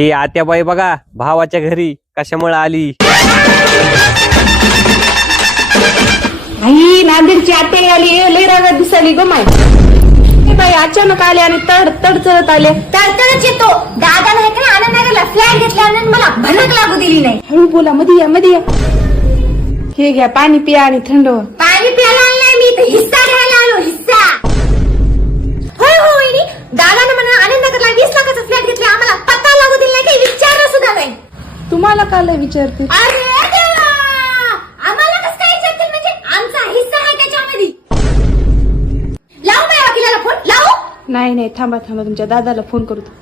ही आत्याबाई बघा भावाच्या घरी कशामुळे आली. आई नांदेडची आत्या आली लय रागात दिसाली ग माय. बाई अचानक आले आणि तड तड चढत आले. तडतडच येतो. दादा नाही का आनंदनगरला फ्लॅट घेतला आणि मला भनक लागू दिली नाही. हळू बोला मध्ये या मध्ये या. हे घ्या पाणी पिया आणि थंड व्हा. पाणी प्यायला आणलाय मी तर हिस्सा घ्यायला आलो हिस्सा. होय हो वहिनी दादाने म्हणा आनंदनगरला 20 लाखाचा फ्लॅट घेतला आम्हाला पत्ता लागू दिला नाही काही विचारलं सुद्धा नाही. तुम्हाला का लय विचारते. अरे देवा आम्हाला कसं काय विचारतील म्हणजे आमचा हिस्सा आहे त्याच्यामध्ये. लावू काय वकिलाला फोन लावू. नाही नाही थांबा थांबा तुमच्या दादाला फोन करतो.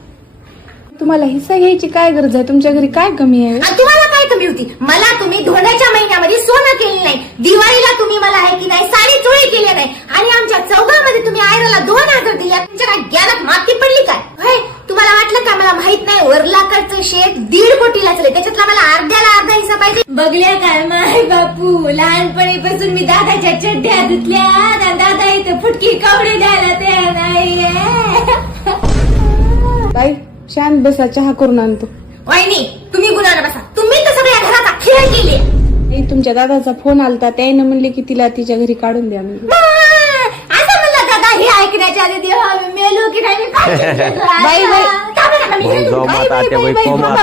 तुम्हाला हिस्सा घ्यायची काय गरज आहे. तुमच्या घरी काय कमी आहे. आणि तुम्हाला काय कमी होती. मला तुम्ही धोंड्याच्या महिन्यामध्ये सोनं केलं नाही. दिवाळीला तुम्ही मला आहे की नाही साडी चोळी केली नाही. आणि आमच्या चौघामध्ये तुम्ही आयराला 2000 दिल्या. तुमच्या काय ज्ञानात माती पडली काय. होय तुम्हाला वाटलं का मला माहित नाही वरलाकडचं शेत 1.5 कोटीला चले त्याच्यातला मला अर्ध्याला अर्धा हिस्सा पाहिजे. बघल्या काय माय बापू लहानपणीपासून मी दादाच्या चड्ड्या धुतल्या आणि दादा इथे फुटकी कपडे द्यायला तयार नाही. बाई शांत बसा चहा करून आणतो. वहिनी तुम्ही गुणाला बसा. तुम्ही तर सगळ्या घरात खेळ केली. नाही, तुमच्या दादाचा फोन आलता त्याने म्हणले की तिला तिच्या घरी काढून द्या म्हणले. असं म्हणलं दादा हे ऐकण्याच्या आधी देवा मी मेलो की नाही. बाई बाई जाऊ माता आत्याबाई कोमात.